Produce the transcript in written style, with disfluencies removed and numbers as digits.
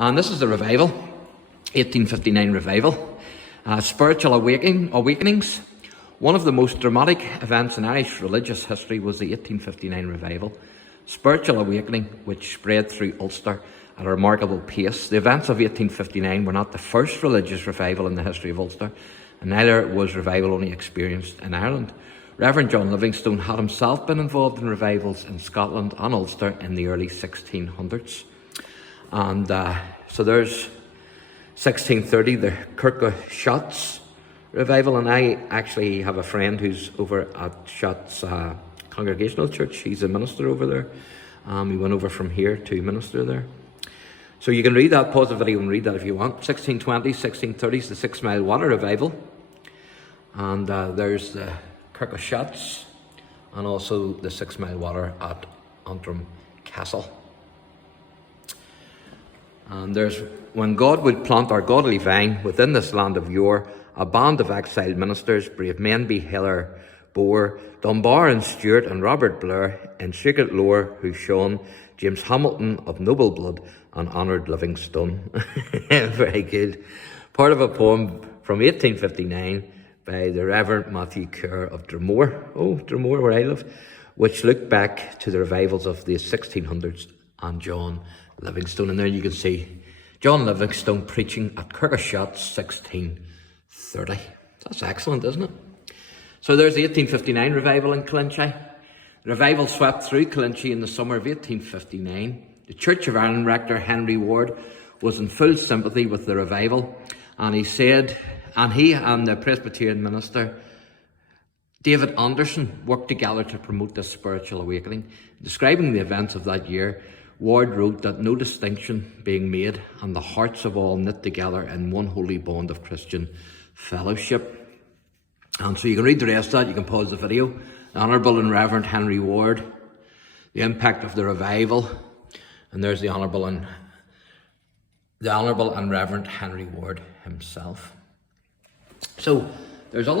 And this is the revival, 1859 revival. Spiritual awakenings. One of the most dramatic events in Irish religious history was the 1859 revival. Spiritual awakening which spread through Ulster at a remarkable pace. The events of 1859 were not the first religious revival in the history of Ulster, and neither was revival only experienced in Ireland. Reverend John Livingstone had himself been involved in revivals in Scotland and Ulster in the early 1600s. And so there's 1630, the Kirk Shots revival, and I actually have a friend who's over at Shots Congregational Church. He's a minister over there. He went over from here to minister there. So you can read that, pause the video and read that if you want. 1620s, 1630s, the 6 Mile Water revival. And there's the Kirk of Shots and also the 6 Mile Water at Antrim Castle. And there's when God would plant our godly vine within this land of yore, a band of exiled ministers, brave men be Hiller, Boer, Dunbar and Stewart and Robert Blair, in secret lore who shone, James Hamilton of noble blood and honoured Livingstone. Very good. Part of a poem from 1859 by the Reverend Matthew Kerr of Dromore, Dromore where I live, which looked back to the revivals of the 1600s and John Livingstone. And there you can see John Livingstone preaching at Kirk of Shots, 1630. That's excellent, isn't it? So there's the 1859 revival in Killinchy. The revival swept through Killinchy in the summer of 1859. The Church of Ireland rector Henry Ward was in full sympathy with the revival, and he and the Presbyterian minister David Anderson worked together to promote this spiritual awakening. Describing the events of that year, Ward wrote that no distinction being made and the hearts of all knit together in one holy bond of Christian fellowship. And so you can read the rest of that, you can pause the video. The Honourable and Reverend Henry Ward, the impact of the revival, and there's the Honourable and Reverend Henry Ward himself. So there's other